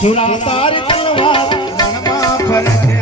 સુરા તાર તલવાર રણમાં ફરશે